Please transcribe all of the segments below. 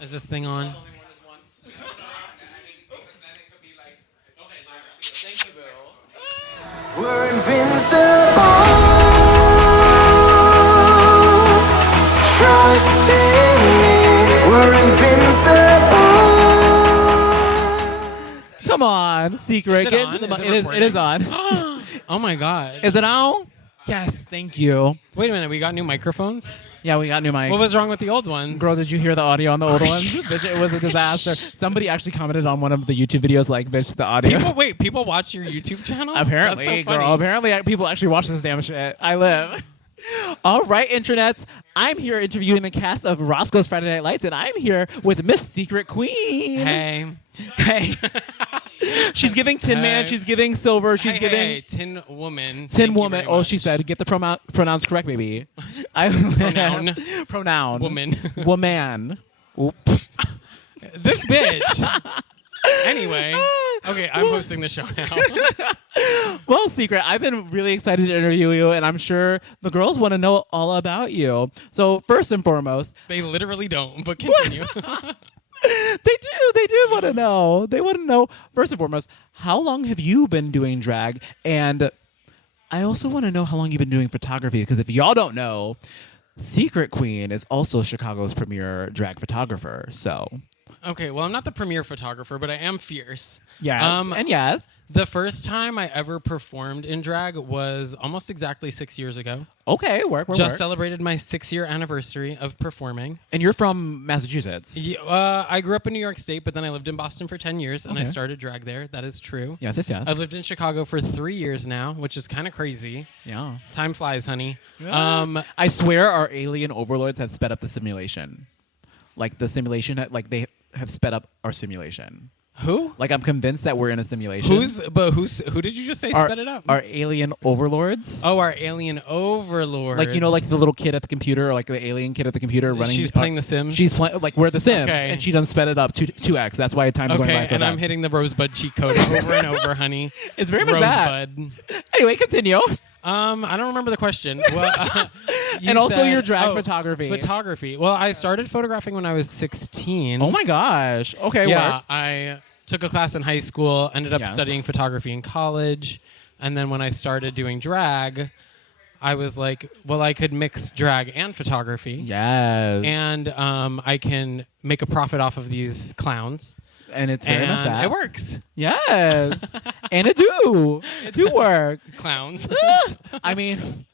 Is this thing on? We're invincible. Trust in me. We're invincible. Come on, secret. Is it Get on? into the Is it mic. It is recording? on. Oh my god. Is it on? Yes, thank you. Wait a minute, we got new microphones? Yeah, we got new mics. What was wrong with the old ones? Girl, did you hear the audio on the old ones? Bitch, it was a disaster. Somebody actually commented on one of the YouTube videos like, bitch, the audio. People watch your YouTube channel? Apparently, That's so funny. girl. Apparently, people actually watch this damn shit. I live. All right, internets. I'm here interviewing the cast of Roscoe's Friday Night Lights, and I'm here with Miss Secret Queen. Hey. Hey. She's giving Tin Man. Hey. She's giving Silver. She's Hey, giving hey, Tin Woman. Tin Thank you Woman. very Oh, much. she said, get the pronouns correct, baby. Pronoun. Pronoun. Woman. Woman. Oop. This bitch. Anyway. Okay, I'm hosting the show now. Well, Secret, I've been really excited to interview you, and I'm sure the girls want to know all about you. So first and foremost, They literally don't, but continue. They do want to know. They want to know, first and foremost, how long have you been doing drag? And I also want to know how long you've been doing photography, because if y'all don't know, Secret Queen is also Chicago's premier drag photographer. So, Okay, well, I'm not the premier photographer, but I am fierce. yes. Um, And yes. The first time I ever performed in drag was almost exactly 6 years ago. Okay, work. Just celebrated my 6-year anniversary of performing. And you're from Massachusetts. Yeah, I grew up in New York State, but then I lived in Boston for 10 years, and I Okay. started drag there. That is true. Yes. I've lived in Chicago for 3 years now, which is kind of crazy. Yeah. Time flies, honey. I swear our alien overlords have sped up the simulation. Like the simulation, like they have sped up our simulation. Who? Like I'm convinced that we're in a simulation. Who did you just say sped it up? Our alien overlords. Oh, our alien overlord. Like, you know, like the little kid at the computer, or like the alien kid at the computer running. She's playing The Sims? She's playing, like, we're the Sims. Okay. And she done sped it up 2x. That's why time's going by Okay, so and fast. I'm hitting the rosebud cheat code over and over, honey. It's very much that. Rosebud. Anyway, continue. I don't remember the question. Well, you And also said- your drag photography. Photography. Well, I started photographing when I was 16. Oh my gosh. Okay, Yeah, work. I took a class in high school, ended up Yes. studying photography in college, and then when I started doing drag, I was like, well, I could mix drag and photography. Yes. And I can make a profit off of these clowns. And it's very much And that. it works. Yes. And it do. It do work. Clowns. I mean,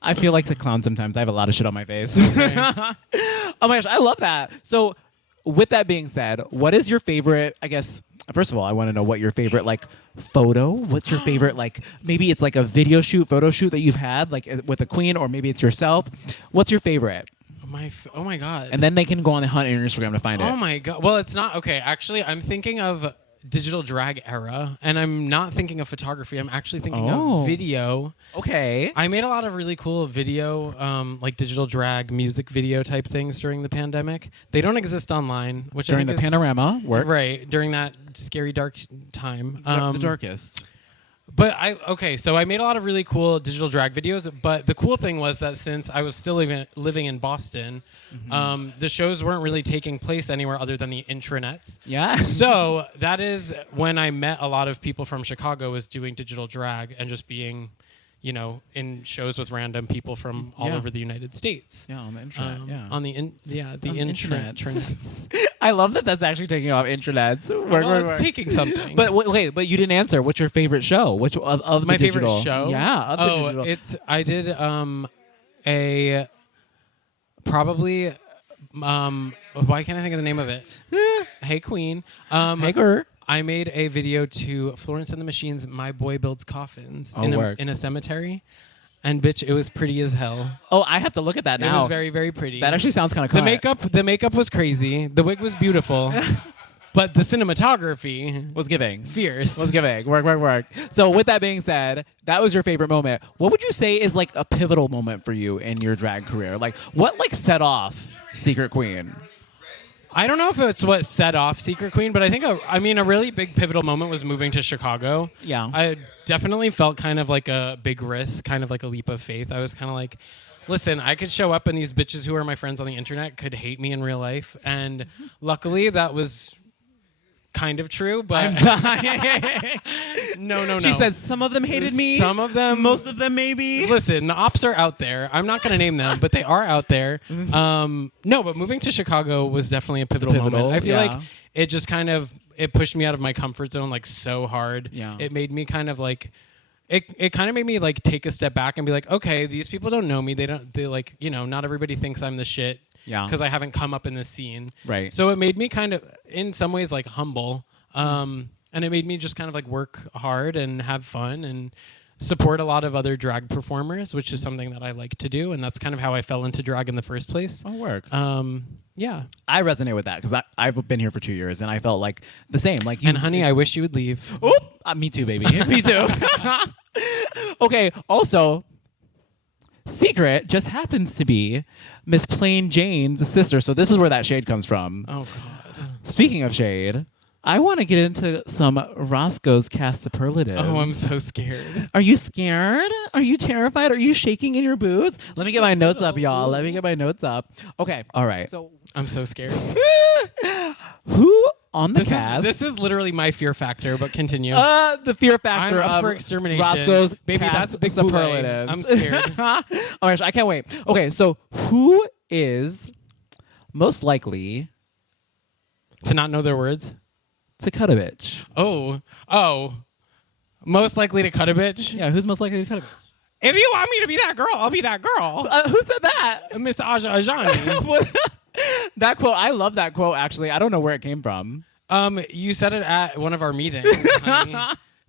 I feel like the clown sometimes. I have a lot of shit on my face. Okay. Oh my gosh, I love that. So, with that being said, what is your favorite, I guess, first of all, I want to know what your favorite, like, photo, what's your favorite, like, maybe it's like a video shoot, photo shoot that you've had, like, with a queen, or maybe it's yourself. What's your favorite? Oh my God. And then they can go on the hunt on your Instagram to find it. Oh my God. Well, it's not. Okay, actually, I'm thinking of digital drag era, and I'm not thinking of photography. I'm actually thinking of video. Okay. I made a lot of really cool video, like digital drag music video type things during the pandemic. They don't exist online, which During I the think is, panorama work. right, during that scary dark time. The darkest. But so I made a lot of really cool digital drag videos. But the cool thing was that since I was still living in Boston, the shows weren't really taking place anywhere other than the intranets. Yeah. So that is when I met a lot of people from Chicago, was doing digital drag and just being, you know, in shows with random people from all Yeah. over the United States. Yeah, on the internet. Yeah. On the intranets. intranets. I love that that's actually taking off intranets. Well, it's taking something. But wait, but you didn't answer. What's your favorite show? Which of My the digital? favorite show? Yeah, of the digital. I did a probably why can't I think of the name of it? Hey Queen. Hey, girl. I made a video to Florence and the Machine's "My Boy Builds Coffins" Oh, in work. a cemetery, and bitch, it was pretty as hell. Oh, I have to look at that It now. was very, very pretty. That actually sounds kind of cool. the makeup was crazy. The wig was beautiful, but the cinematography Was giving. fierce. Was giving. Work. So with that being said, that was your favorite moment. What would you say is like a pivotal moment for you in your drag career? Like what like set off Secret Queen? I don't know if it's what set off Secret Queen, but I think a really big pivotal moment was moving to Chicago. Yeah. I definitely felt kind of like a big risk, kind of like a leap of faith. I was kind of like, Listen, I could show up and these bitches who are my friends on the internet could hate me in real life. And luckily that was kind of true, but no. She said some of them hated me. Some of them. Most of them maybe. Listen, the ops are out there. I'm not going to name them, but they are out there. No, but moving to Chicago was definitely a pivotal moment. I feel like it just kind of, it pushed me out of my comfort zone like so hard. Yeah. It made me kind of like, it kind of made me like take a step back and be like, okay, these people don't know me. They like, you know, not everybody thinks I'm the shit. Yeah. Because I haven't come up in this scene. Right. So it made me kind of, in some ways, like humble. And it made me just kind of like work hard and have fun and support a lot of other drag performers, which is something that I like to do. And that's kind of how I fell into drag in the first place. Oh, work. Yeah. I resonate with that because I've been here for 2 years and I felt like the same. Like you, And honey, I wish you would leave. Oop! Me too, baby. Me too. Okay. Also, Secret just happens to be Miss Plain Jane's sister. So this is where that shade comes from. Oh, God. Speaking of shade, I want to get into some Roscoe's cast superlatives. Oh, I'm so scared. Are you scared? Are you terrified? Are you shaking in your boots? Let me get my notes up, y'all. Let me get my notes up. Okay. All right. So I'm so scared. Who on the cast? This is literally my fear factor, but continue. The fear factor I'm up of for extermination. Roscoe's Baby, cast that's big superlatives. I'm scared. Oh my gosh, I can't wait. Okay, so who is most likely To not know their words? to cut a bitch? Oh. Most likely to cut a bitch? Yeah, who's most likely to cut a bitch? If you want me to be that girl, I'll be that girl. Who said that? Miss Ajani. That quote, I love that quote, actually. I don't know where it came from. You said it at one of our meetings, honey.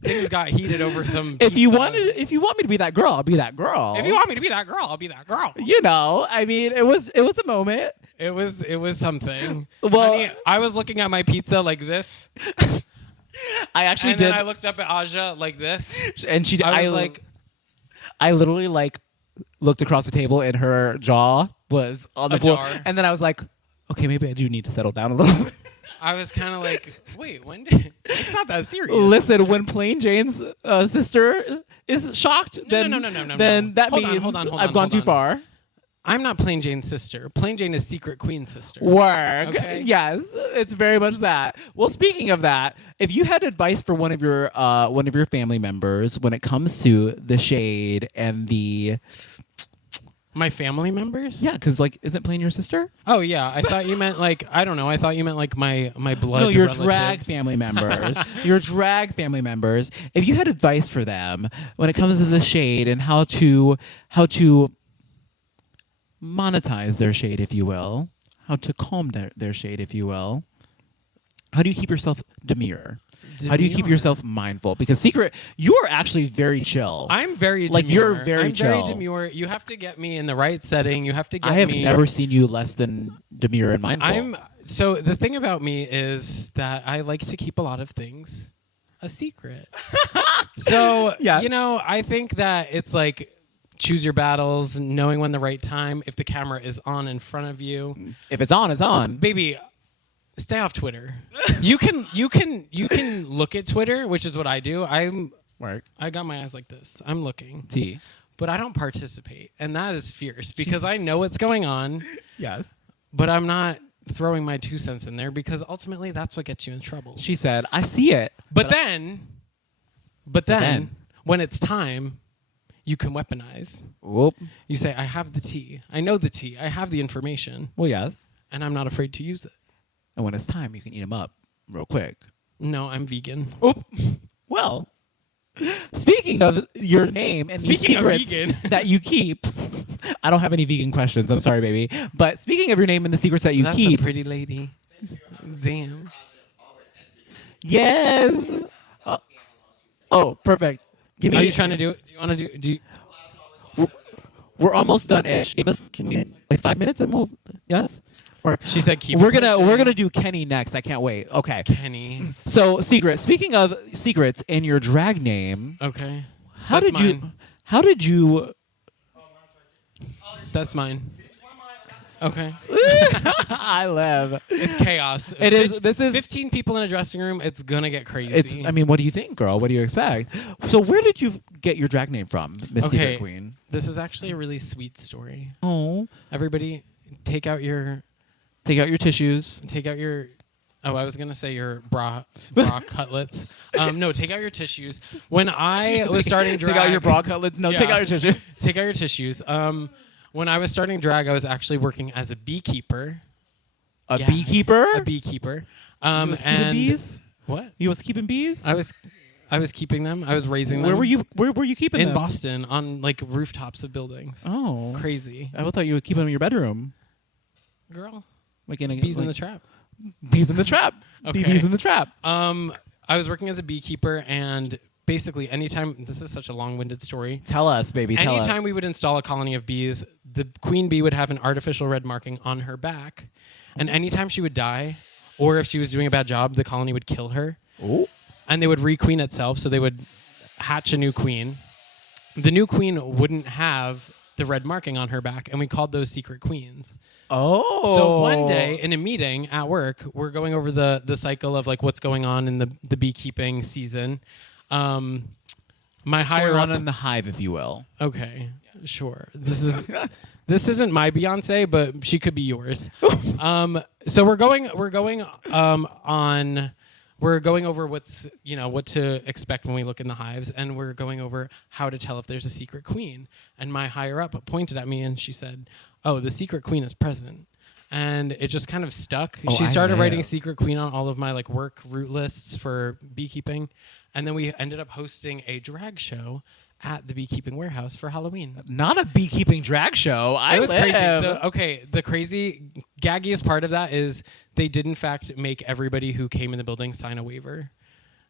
Things got heated over some If you pizza. want me to be that girl, I'll be that girl. If you want me to be that girl, I'll be that girl. You know, I mean, it was a moment. It was something. Well- honey, I was looking at my pizza like this. I actually And did. then I looked up at Aja like this. And she I was like, I literally like looked across the table and her jaw was on the floor. Ajar. And then I was like, okay, maybe I do need to settle down a little bit. I was kind of like, wait, when did... It's not that serious. Listen, when Plain Jane's sister is shocked, then no. that Hold on, means hold on, I've gone too far. I'm not Plain Jane's sister. Plain Jane is Secret Queen's sister. Work. Okay. Yes, it's very much that. Well, speaking of that, if you had advice for one of your family members when it comes to the shade and the My family members? yeah, because like, isn't Plain your sister? Oh, yeah. I thought you meant like, I don't know. I thought you meant like my blood No, your relatives. drag family members. Your drag family members. If you had advice for them when it comes to the shade and how to monetize their shade, if you will, how to calm their shade, if you will, how do you keep yourself demure? How do you keep Demure. yourself mindful? Because Secret, you're actually very chill. I'm very Like, demure. you're very I'm chill. very demure. You have to get me in the right setting. You have to get I have me... never seen you less than demure and mindful. So the thing about me is that I like to keep a lot of things a secret. So, Yeah. you know, I think that it's like choose your battles, knowing when the right time, if the camera is on in front of you. If it's on, it's on. Baby, stay off Twitter. You can look at Twitter, which is what I do. Work. I got my eyes like this. I'm looking. T. But I don't participate. And that is fierce because I know what's going on, Yes. but I'm not throwing my 2 cents in there because ultimately that's what gets you in trouble. She said, I see it. But then, then? when it's time, you can weaponize. Whoop. You say, I have the tea. I know the tea. I have the information. Well, yes. And I'm not afraid to use it. And when it's time, you can eat them up real quick. No, I'm vegan. Oop. Well, speaking of your name and the Speaking of secrets vegan. that you keep, I don't have any vegan questions. I'm sorry, baby. But speaking of your name and the secrets that you That's keep, a pretty lady. Zam. yes. Oh, perfect. Give me. Are you trying to do it? Do you want to do you? We're almost done, Ish. Give us like 5 minutes and we'll. Yes. She said keep We're pushing. gonna do Kenny next. I can't wait. Okay. Kenny. So secret. Speaking of secrets in your drag name, Okay. how That's did you? mine. How did you? That's mine. Okay. I live. It's chaos. It is. This is. 15 people in a dressing room. It's gonna get crazy. I mean, what do you think, girl? What do you expect? So, where did you get your drag name from, Miss Okay. Secret Queen? This is actually a really sweet story. Oh, Everybody, take out your. take out your. Oh, I was gonna say your bra cutlets. No, take out your tissues. When I was starting drag, Take out your bra cutlets. No, Yeah. take out your tissue. Take out your tissues. When I was starting drag, I was actually working as a beekeeper. A Yeah, beekeeper. A beekeeper. You was keeping And bees. what? You was keeping bees. I was keeping them. I was raising them. Where were you? Where were you keeping In them? Boston, on like rooftops of buildings. Oh, Crazy. I thought you would keep them in your bedroom. Girl. Like in a, Bees in like- the trap. Bees in the trap. Okay. Bees in the trap. I was working as a beekeeper, and basically anytime, this is such a long-winded story. Tell us, baby. Tell us. Anytime we would install a colony of bees, the queen bee would have an artificial red marking on her back. And anytime she would die, or if she was doing a bad job, the colony would kill her. Oh. And they would requeen itself, so they would hatch a new queen. The new queen wouldn't have the red marking on her back, and we called those secret queens. Oh. So one day in a meeting at work, we're going over the cycle of like what's going on in the beekeeping season. My higher going up on in the hive, if you will. Okay, sure. This isn't my Beyonce, but she could be yours. So we're going over what to expect when we look in the hives, and we're going over how to tell if there's a secret queen. And my higher up pointed at me and she said, "Oh, the secret queen is present." And it just kind of stuck. Oh, She I started know. writing secret queen on all of my like work route lists for beekeeping, and then we ended up hosting a drag show at the beekeeping warehouse for Halloween. Not a beekeeping drag show. It was crazy. The crazy gaggiest part of that is they did in fact make everybody who came in the building sign a waiver.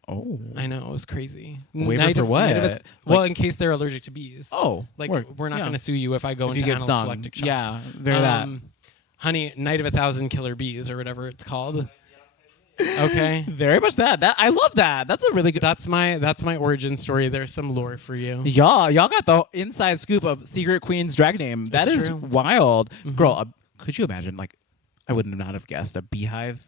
Oh. I know, it was crazy. Waiver for what? Well, in case they're allergic to bees. Oh. Like work. we're not Yeah. going to sue you if I go If into you get stung. anaphylactic shock. Yeah. They're that. Honey, Night of 1,000 Killer Bees or whatever it's called. Okay. Very much that. I love that. That's a really good. That's my origin story. There's some lore for you. Y'all got the inside scoop of Secret Queen's drag name. That It's is true. wild. Girl, could you imagine, like, I would not have guessed a beehive,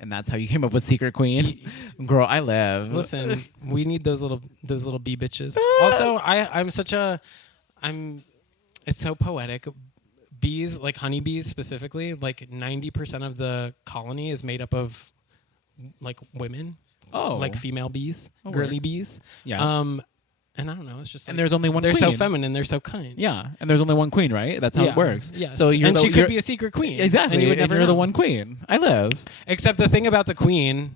and that's how you came up with Secret Queen? Girl, I live. Listen, we need those little bee bitches. Also, it's so poetic. Bees, like honeybees specifically, like 90% of the colony is made up of like women. Oh. Like female bees, Oh, girly word. bees. Yes. And I don't know, it's just And like, there's only one they're queen. so feminine, they're so kind. Yeah, and there's only one queen, right? That's how it works. Yes. So and she could be a secret queen. exactly. And you would and never you're the know. one queen. I live. Except the thing about the queen,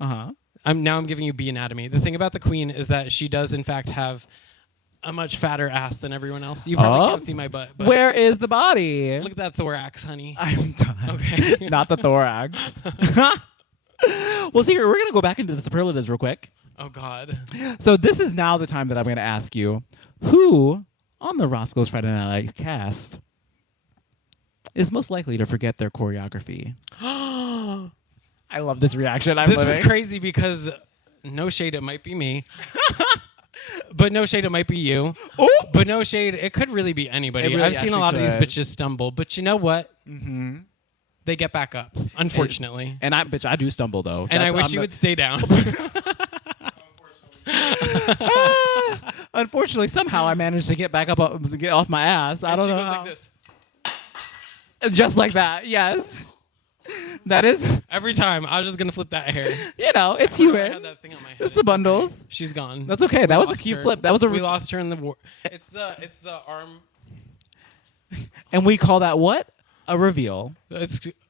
Uh-huh. I'm giving you bee anatomy. The thing about the queen is that she does in fact have a much fatter ass than everyone else. You probably can't see my butt, but Where is the body? look at that thorax, honey. I'm done. Okay. Not the thorax. Well, see, we're going to go back into the superlatives real quick. Oh God. So this is now the time that I'm going to ask you, who on the Roscoe's Friday Night Lights cast is most likely to forget their choreography? I love this reaction. This is crazy because no shade, it might be me. But no shade, it might be you. Oh! But no shade, it could really be anybody. It really I've seen a actually lot of could. these bitches stumble, but you know what? Mm-hmm. They get back up, unfortunately. And I do stumble though. And I That's- wish I'm you the- would stay down. Unfortunately, somehow I managed to get back up, to get off my ass. I don't she know goes how. like this. Just like that. Yes. That is, Every time, I was just gonna flip that hair. you know, it's I had human. that thing on my head. It's the bundles. She's gone. That's okay. We That was a lost cute her. flip. That was a We lost her in the war. It's the arm. and we call that what? A reveal.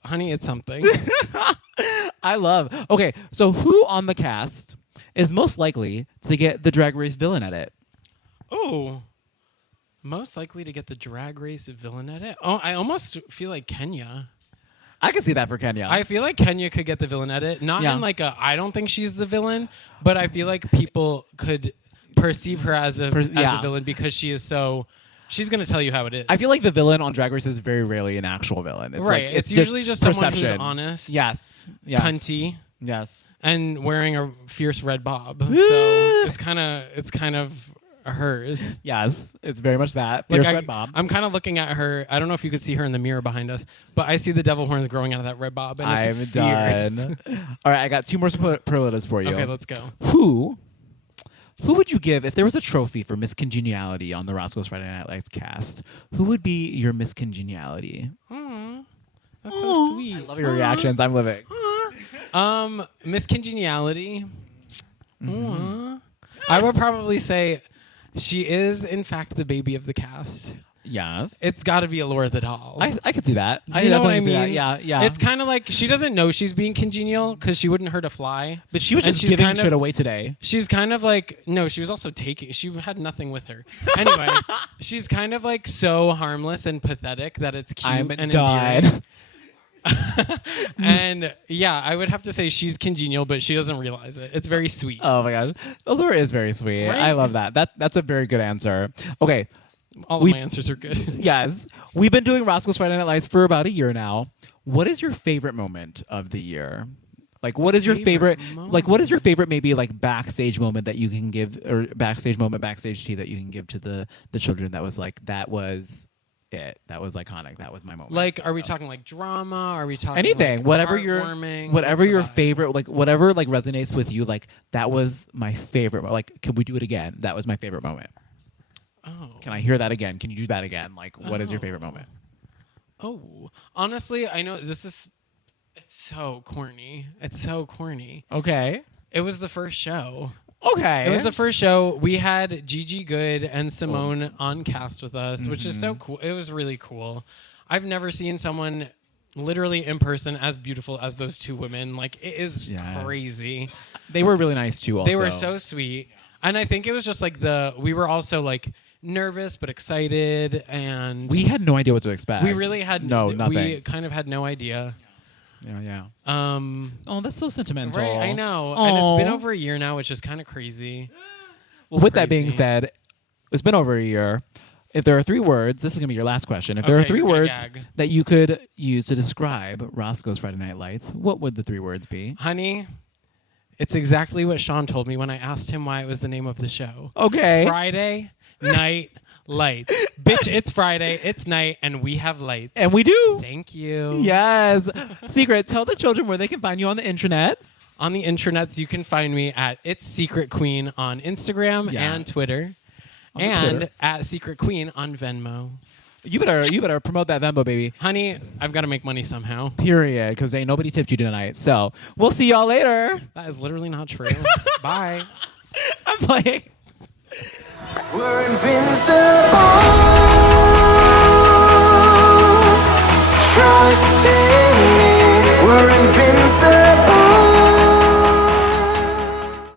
Honey, it's something. I love. Okay, so who on the cast is most likely to get the Drag Race villain edit? Oh, most likely to get the Drag Race villain edit. Oh, I almost feel like Kenya. I can see that for Kenya. I feel like Kenya could get the villain edit. Not Yeah. in like a I don't think she's the villain, but I feel like people could perceive her as a yeah. villain because she is so. She's gonna tell you how it is. I feel like the villain on Drag Race is very rarely an actual villain. It's right. Like, it's usually just someone who's perception. honest. Yes. Yes. Cunty. Yes. And wearing a fierce red bob. So it's kind of hers. Yes, it's very much that. Like, Fierce red bob. I'm kind of looking at her. I don't know if you could see her in the mirror behind us, but I see the devil horns growing out of that red bob, and I'm it's done. fierce. All right, I got 2 more superlatives for you. Okay, let's go. Who would you give if there was a trophy for Miss Congeniality on the Roscoe's Friday Night Lights cast? Who would be your Miss Congeniality? Aw, that's so sweet. I love your reactions. I'm living. Miss Congeniality. Aw. I would probably say she is, in fact, the baby of the cast. Yes. It's got to be Allure the doll. I could see that. Do you know what I definitely mean? see that. Yeah. It's kind of like she doesn't know she's being congenial because she wouldn't hurt a fly. But she was And just she's giving kind shit of- away today. She's kind of like, no, she was also taking, she had nothing with her. Anyway, she's kind of like so harmless and pathetic that it's cute I'm and done. endearing. And yeah, I would have to say she's congenial, but she doesn't realize it. It's very sweet. Oh my gosh. Allure is very sweet. Right? I love that. That's a very good answer. Okay. All we- of my answers are good. Yes. We've been doing Roscoe's Friday Night Lights for about a year now. What is your favorite moment of the year? Like, what is your favorite? Like, what is your favorite? Maybe like backstage moment that you can give, or backstage moment, backstage tea that you can give to the children. That was like that was it. That was iconic. That was my moment. Like, are we talking like drama? Are we talking Anything, like, whatever your heartwarming? whatever What's the your vibe? favorite, like whatever like resonates with you. Like that was my favorite. Like, could we do it again? That was my favorite moment. Oh. Can I hear that again? Can you do that again? Like, what is your favorite moment? Oh, honestly, I know this is. It's so corny. It's so corny. Okay. It was the first show. Okay. It was the first show. We had Gigi Good and Simone on cast with us, which is so cool. It was really cool. I've never seen someone literally in person as beautiful as those two women. Like, it is crazy. They were really nice too. Also, They were so sweet. And I think it was just like we were also like nervous but excited, and We had no idea what to expect. we really had nothing. We kind of had no idea. Yeah. Um, Oh, that's so sentimental. right, I know. Aw. And it's been over a year now, which is kind of crazy. Well, with that being Crazy. said, it's been over a year. If there are 3 words, this is gonna be your last question. If there are Okay, 3 you're gonna words gag. that you could use to describe Roscoe's Friday Night Lights, what would the 3 words be? Honey, it's exactly what Sean told me when I asked him why it was the name of the show. Okay. Friday Night Lights. Bitch, it's Friday, it's night, and we have lights. And we do. Thank you. Yes. Secret, tell the children where they can find you on the internet. On the intranets, you can find me at It's Secret Queen on Instagram Yeah. and Twitter. On the And Twitter. at Secret Queen on Venmo. You better promote that Venmo, baby. Honey, I've got to make money somehow. Period. Because ain't nobody tipped you tonight. So we'll see y'all later. That is literally not true. Bye. I'm playing. We're invincible. Trust in me. We're invincible.